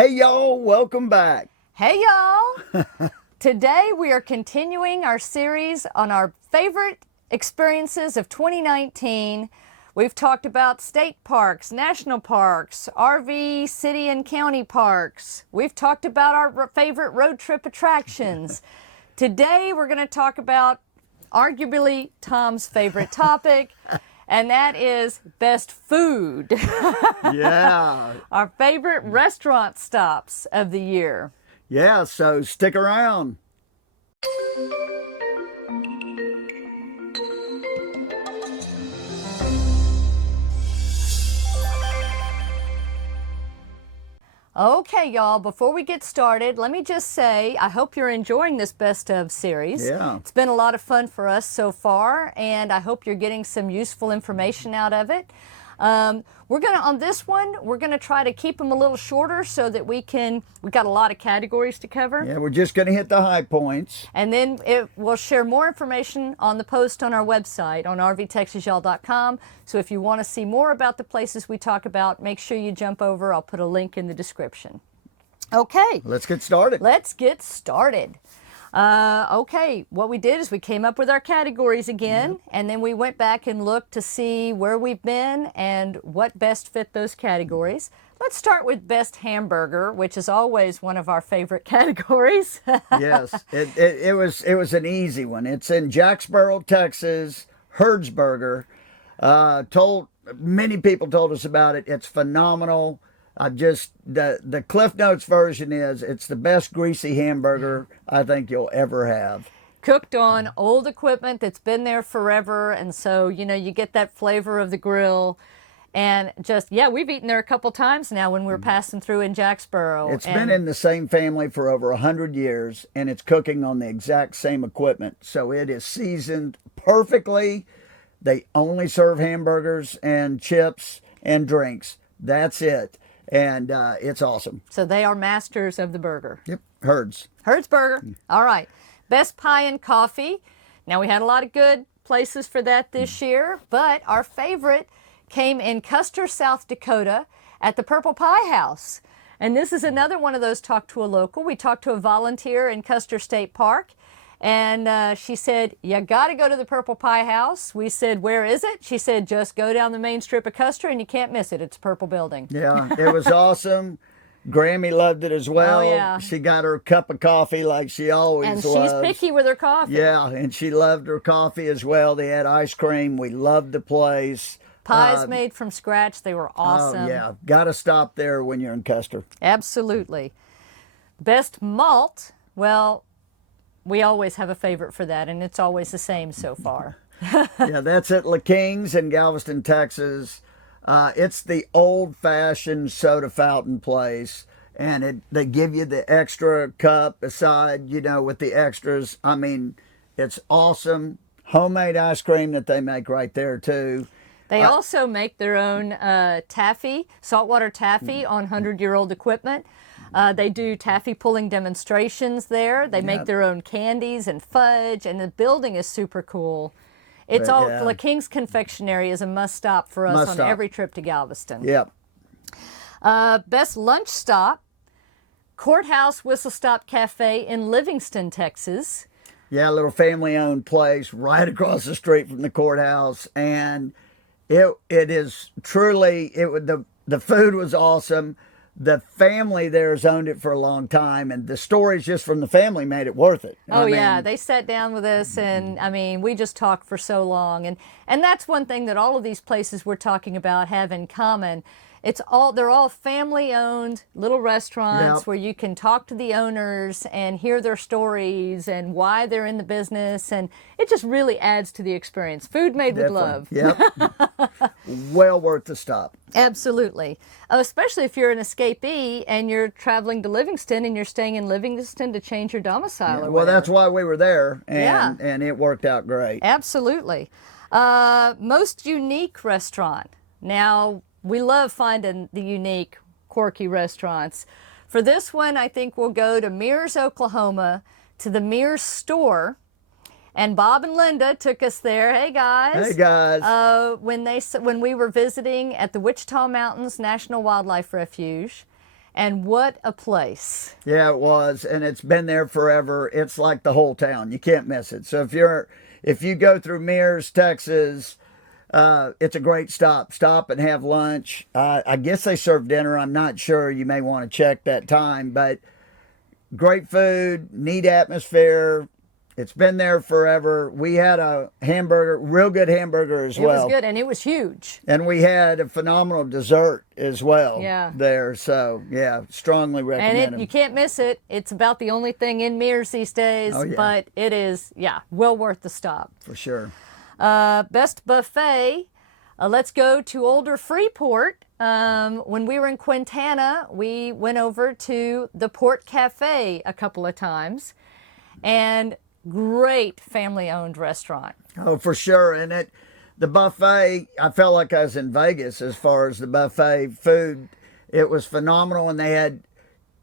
Hey y'all, welcome back. Hey y'all! Today we are continuing our series on our favorite experiences of 2019. We've talked about state parks, national parks, RV, city and county parks. We've talked about our favorite road trip attractions. Today we're going to talk about arguably Tom's favorite topic, and that is best food. Yeah. Our favorite restaurant stops of the year. Yeah, so stick around. Okay, y'all, before we get started, let me just say I hope you're enjoying this Best of series. Yeah. It's been a lot of fun for us so far, and I hope you're getting some useful information out of it. On this one, we're going to try to keep them a little shorter so that we've got a lot of categories to cover. Yeah, we're just going to hit the high points. And then we'll share more information on the post on our website on rvtexasyall.com. So if you want to see more about the places we talk about, make sure you jump over. I'll put a link in the description. Okay. Let's get started. Let's get started. Okay, what we did is we came up with our categories again, and then we went back and looked to see where we've been and what best fit those categories. Let's start with best hamburger, which is always one of our favorite categories. Yes, it was an easy one. It's in Jacksboro, Texas, Hertzberger. Many people told us about it. It's phenomenal. The Cliff Notes version is it's the best greasy hamburger I think you'll ever have. Cooked on old equipment that's been there forever, and so you get that flavor of the grill. And we've eaten there a couple times now when we were passing through in Jacksboro. It's been in the same family for over 100 years, and it's cooking on the exact same equipment, so it is seasoned perfectly. They only serve hamburgers and chips and drinks. That's it. And it's awesome. So they are masters of the burger. Yep, Hertzberger. All right. Best pie and coffee. Now, we had a lot of good places for that this year, but our favorite came in Custer, South Dakota at the Purple Pie House. And this is another one of those talk to a local. We talked to a volunteer in Custer State Park, and she said, you got to go to the Purple Pie House. We said, where is it? She said, just go down the main strip of Custer and you can't miss it. It's a purple building. Yeah, it was awesome. Grammy loved it as well. Oh, yeah. She got her cup of coffee like she always and loves. she's picky with her coffee. Yeah, and she loved her coffee as well. They had ice cream. We loved the place. Pies made from scratch. They were awesome. Oh, yeah. Got to stop there when you're in Custer. Absolutely. Best malt. Well, we always have a favorite for that, and it's always the same so far. Yeah, that's at La King's in Galveston, Texas. It's the old-fashioned soda fountain place, and they give you the extra cup aside, with the extras. I mean, it's awesome. Homemade ice cream that they make right there, too. They also make their own taffy, saltwater taffy on 100-year-old equipment. They do taffy pulling demonstrations there. They make their own candies and fudge, and the building is super cool. La King's Confectionery is a must-stop for us on every trip to Galveston. Yep. Best lunch stop, Courthouse Whistlestop Cafe in Livingston, Texas. Yeah, a little family-owned place right across the street from the courthouse, and it is truly the food was awesome. The family there has owned it for a long time, and the stories just from the family made it worth it. Yeah, they sat down with us, and we just talked for so long, and that's one thing that all of these places we're talking about have in common. They're all family-owned little restaurants where you can talk to the owners and hear their stories and why they're in the business, and it just really adds to the experience. Food made with love. Yep. Well worth the stop. Absolutely. Especially if you're an escapee and you're traveling to Livingston and you're staying in Livingston to change your domicile. Well, that's why we were there, and it worked out great. Absolutely. Most unique restaurant. Now, we love finding the unique, quirky restaurants. For this one, I think we'll go to Mears, Oklahoma, to the Mears store. And Bob and Linda took us there. Hey, guys. Hey, guys. When we were visiting at the Wichita Mountains National Wildlife Refuge. And what a place. Yeah, it was, and it's been there forever. It's like the whole town. You can't miss it. So if you go through Mears, Texas, it's a great stop. Stop and have lunch. I guess they serve dinner. I'm not sure. You may want to check that time, but great food, neat atmosphere. It's been there forever. We had a hamburger, real good hamburger as well. It was good, and it was huge. And we had a phenomenal dessert as well Yeah. there. So, yeah, strongly recommend And it. you can't miss it. It's about the only thing in Mears these days, Oh, yeah. but it is, well worth the stop. For sure. Best buffet. Let's go to older Freeport. When we were in Quanah, we went over to the Port Cafe a couple of times, and great family-owned restaurant. Oh, for sure. And the buffet, I felt like I was in Vegas as far as the buffet food. It was phenomenal, and they had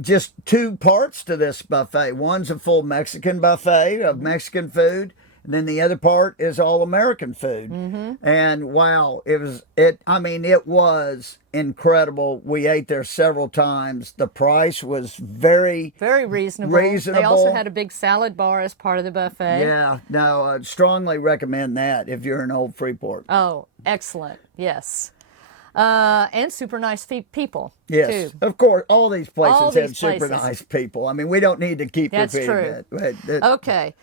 just two parts to this buffet. One's a full Mexican buffet of Mexican food, and then the other part is all American food. And wow, it was incredible. We ate there several times. The price was very reasonable. They also had a big salad bar as part of the buffet. Yeah, no, I'd strongly recommend that if you're in Old Freeport. Oh, excellent. Yes. And super nice people, yes, too. Of course. All these places All have these super places. nice people. I mean, we don't need to keep That's repeating true. that. Okay.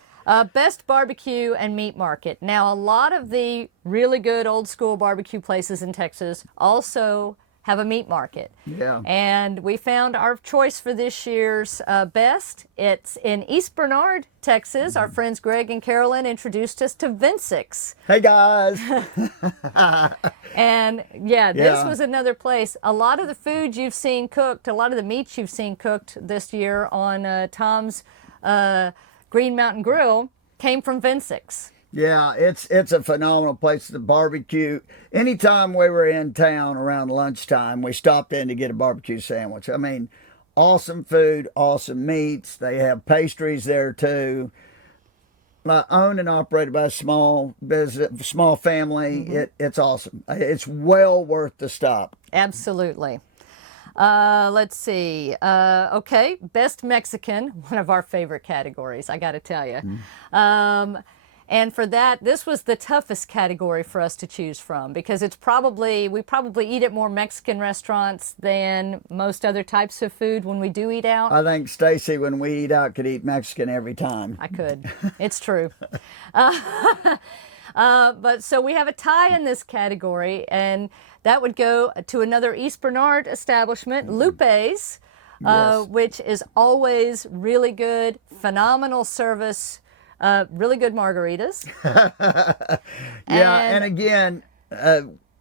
Best barbecue and meat market. Now, a lot of the really good old school barbecue places in Texas also have a meat market. Yeah. And we found our choice for this year's best. It's in East Bernard, Texas. Our friends Greg and Carolyn introduced us to Vincix. Hey, guys. And this was another place. A lot of the food you've seen cooked, a lot of the meats you've seen cooked this year on Tom's Green Mountain Grill came from Vincix. Yeah, it's a phenomenal place to barbecue. Anytime we were in town around lunchtime, we stopped in to get a barbecue sandwich. I mean, awesome food, awesome meats. They have pastries there too. Owned and operated by a small business, small family. It's awesome. It's well worth the stop. Absolutely. Let's see. Okay, best Mexican, one of our favorite categories, I got to tell you. And for that, this was the toughest category for us to choose from because we probably eat at more Mexican restaurants than most other types of food when we do eat out. I think Stacy, when we eat out, could eat Mexican every time. I could. It's true. But so we have a tie in this category, and that would go to another East Bernard establishment, Lupe's, Yes. which is always really good, phenomenal service, really good margaritas. Yeah, and again,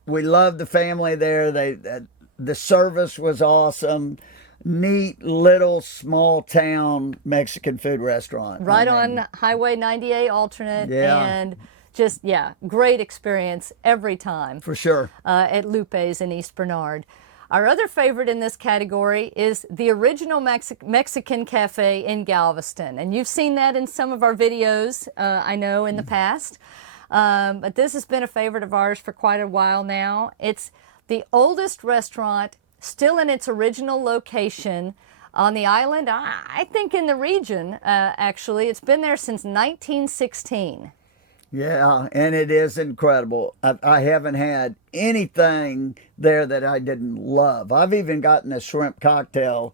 we love the family there. The service was awesome. Neat little small town Mexican food restaurant. Right on Highway 98 alternate, Yeah. and just great experience every time. For sure. At Lupe's in East Bernard. Our other favorite in this category is the original Mexican Cafe in Galveston. And you've seen that in some of our videos, I know, in the past. But this has been a favorite of ours for quite a while now. It's the oldest restaurant, still in its original location on the island, I think in the region, actually. It's been there since 1916. Yeah, and it is incredible. I haven't had anything there that I didn't love. I've even gotten a shrimp cocktail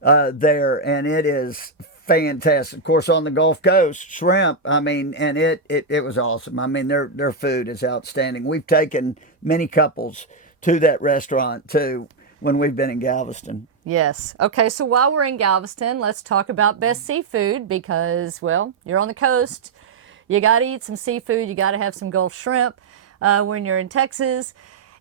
there, and it is fantastic. Of course, on the Gulf Coast, shrimp, and it was awesome. I mean, their food is outstanding. We've taken many couples to that restaurant, too, when we've been in Galveston. Yes. Okay, so while we're in Galveston, let's talk about best seafood because, well, you're on the coast. You got to eat some seafood. You got to have some Gulf shrimp when you're in Texas.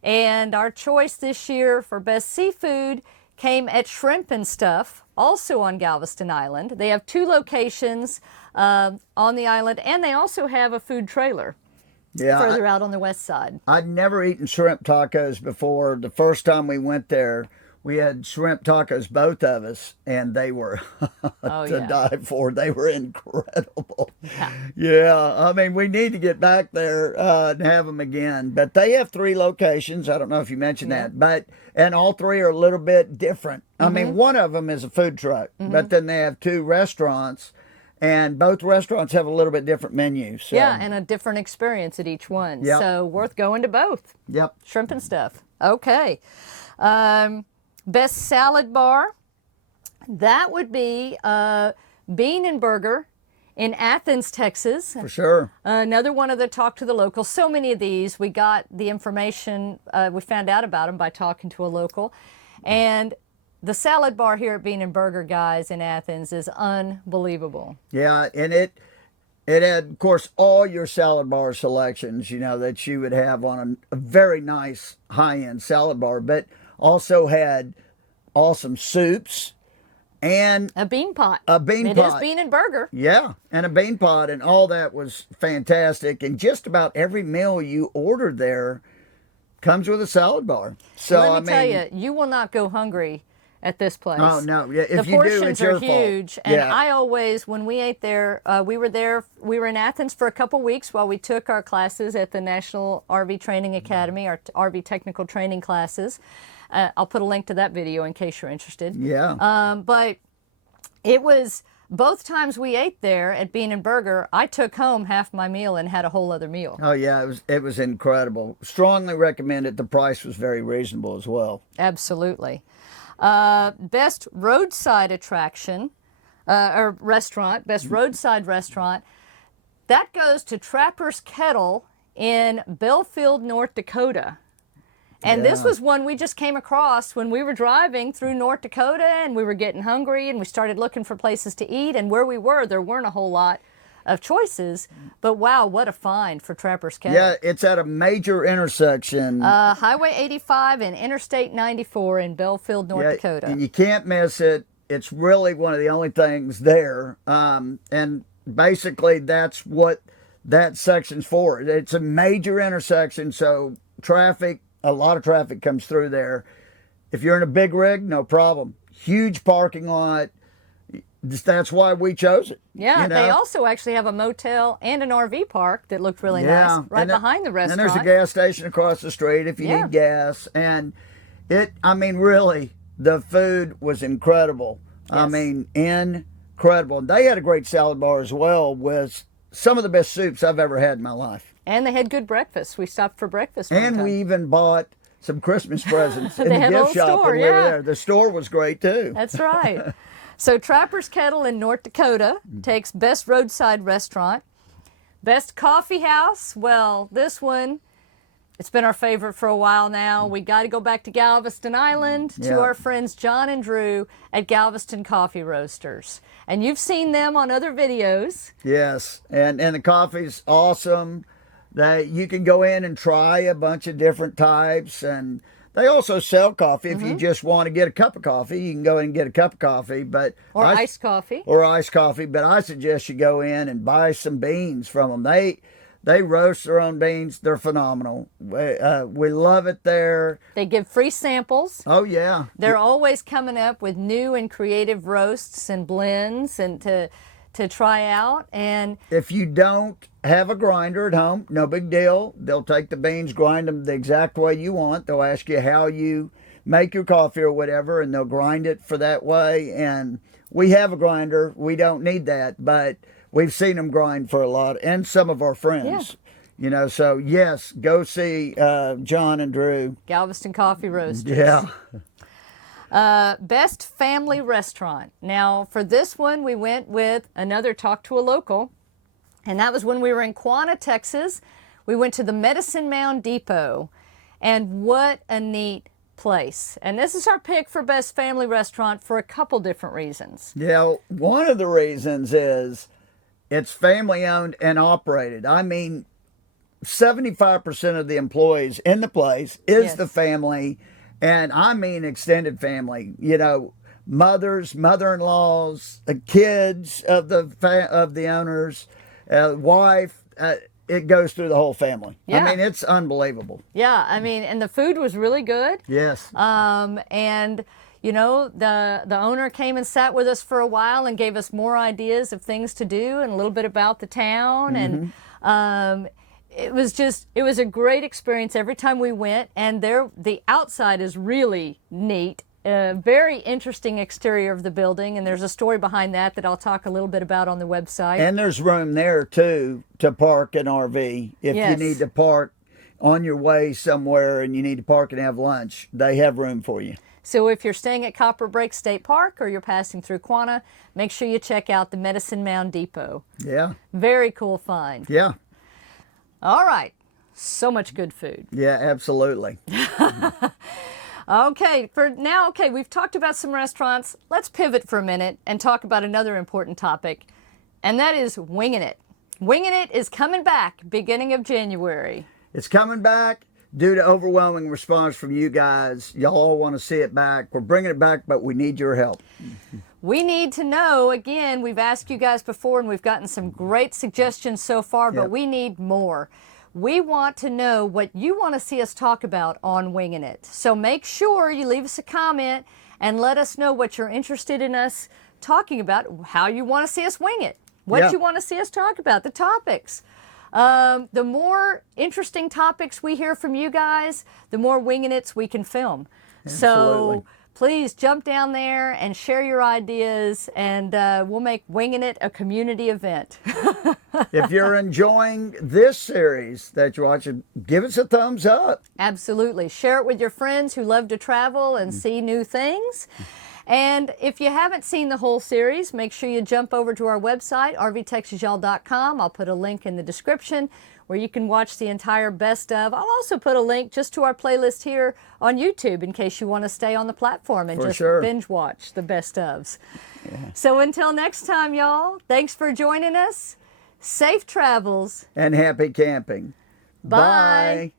And our choice this year for best seafood came at Shrimp and Stuff, also on Galveston Island. They have two locations on the island, and they also have a food trailer further out on the west side. I'd never eaten shrimp tacos before. The first time we went there, We had shrimp tacos, both of us, and they were Oh, to yeah. die for. They were incredible. Yeah. Yeah, I mean, we need to get back there and have them again. But they have 3 locations. I don't know if you mentioned that, but and all 3 are a little bit different. I mean, one of them is a food truck, but then they have 2 restaurants, and both restaurants have a little bit different menus. So. Yeah, and a different experience at each one. Yep. So worth going to both. Yep. Shrimp and stuff. Okay. Best salad bar. That would be Bean and Burger in Athens, Texas. For sure. Another one of the Talk to the Local. So many of these. We got the information, we found out about them by talking to a local. And the salad bar here at Bean and Burger, guys, in Athens is unbelievable. Yeah, and it had, of course, all your salad bar selections, that you would have on a very nice high-end salad bar, but also had awesome soups and A bean pot. a bean It pot. is Bean and Burger. Yeah, and a bean pot, and all that was fantastic. And just about every meal you ordered there comes with a salad bar. So Let me tell you, you will not go hungry at this place. Oh no! Yeah, if The you do, portions it's your are huge, fault. and Yeah. I always, when we ate there, we were in Athens for a couple weeks while we took our classes at the National RV Training Academy, our RV technical training classes. I'll put a link to that video in case you're interested. Yeah. But it was both times we ate there at Bean and Burger, I took home half my meal and had a whole other meal. Oh yeah, it was incredible. Strongly recommend it. The price was very reasonable as well. Absolutely. Best roadside attraction or restaurant, best roadside restaurant, that goes to Trapper's Kettle in Belfield, North Dakota. And this Yeah. was one we just came across when we were driving through North Dakota and we were getting hungry and we started looking for places to eat. And where we were, there weren't a whole lot of choices. But wow, what a find for Trapper's Kettle. Yeah, it's at a major intersection. Highway 85 and Interstate 94 in Belfield, North Dakota. And you can't miss it. It's really one of the only things there. And basically, that's what that section's for. It's a major intersection, so a lot of traffic comes through there. If you're in a big rig, no problem. Huge parking lot. That's why we chose it. Yeah, you know? they also actually have a motel and an RV park that looked really nice right behind the restaurant. And there's a gas station across the street if you need gas. And really, the food was incredible. Yes. I mean, incredible. And they had a great salad bar as well with some of the best soups I've ever had in my life. And they had good breakfast. We stopped for breakfast one And time. we even bought some Christmas presents in They the had a gift little shop store, when we were yeah. there. The store was great too. That's right. So Trapper's Kettle in North Dakota takes Best Roadside Restaurant. Best Coffee House, well, this one, it's been our favorite for a while now. We got to go back to Galveston Island to Yeah. our friends John and Drew at Galveston Coffee Roasters. And you've seen them on other videos. Yes, and the coffee's awesome. You can go in and try a bunch of different types, and they also sell coffee. If you just want to get a cup of coffee, you can go in and get a cup of coffee, Or iced coffee. Or iced coffee. But I suggest you go in and buy some beans from them. They roast their own beans. They're phenomenal. We love it there. They give free samples. Oh yeah, They're always coming up with new and creative roasts and blends and to try out. And if you don't have a grinder at home, no big deal. They'll take the beans, grind them the exact way you want. They'll ask you how you make your coffee or whatever, and they'll grind it for that way. And we have a grinder. We don't need that, but we've seen them grind for a lot, and some of our friends. Yeah. So yes, go see John and Drew. Galveston Coffee Roasters. Yeah. Best family restaurant. Now, for this one, we went with another Talk to a Local, and that was when we were in Quanah, Texas. We went to the Medicine Mound Depot, and what a neat place. And this is our pick for best family restaurant for a couple different reasons. Yeah, one of the reasons is it's family owned and operated. I mean, 75% of the employees in the place is Yes. the family, and I mean extended family. Mothers, mother-in-laws, the kids of the owners, wife. it goes through the whole family. Yeah. I mean, it's unbelievable. Yeah, I mean, and the food was really good. Yes. And you know, the owner came and sat with us for a while and gave us more ideas of things to do and a little bit about the town. And it was a great experience every time we went. And the outside is really neat. A very interesting exterior of the building, and there's a story behind that I'll talk a little bit about on the website. And there's room there too to park an RV if Yes. you need to park on your way somewhere and you need to park and have lunch. They have room for you. So if you're staying at Copper Break State Park or you're passing through Quanah, make sure you check out the Medicine Mound Depot. Yeah. Very cool find. Yeah. All right. So much good food. Yeah, absolutely. Okay, for now, we've talked about some restaurants. Let's pivot for a minute and talk about another important topic, and that is Winging It. Winging It is coming back beginning of January. It's coming back due to overwhelming response from you guys. Y'all all want to see it back. We're bringing it back, but we need your help. We need to know, again, we've asked you guys before and we've gotten some great suggestions so far, but Yep. we need more. We want to know what you want to see us talk about on Winging It. So make sure you leave us a comment and let us know what you're interested in us talking about, how you want to see us wing it, what Yeah. you want to see us talk about, the topics. The more interesting topics we hear from you guys, the more Winging It's we can film. Absolutely. So please jump down there and share your ideas, and we'll make Winging It a community event. If you're enjoying this series that you're watching, give us a thumbs up. Absolutely. Share it with your friends who love to travel and see new things. And if you haven't seen the whole series, make sure you jump over to our website, rvtexasyall.com. I'll put a link in the description where you can watch the entire best of. I'll also put a link just to our playlist here on YouTube in case you want to stay on the platform and For just sure. binge watch the best ofs. So until next time, y'all, thanks for joining us. Safe travels. And happy camping. Bye.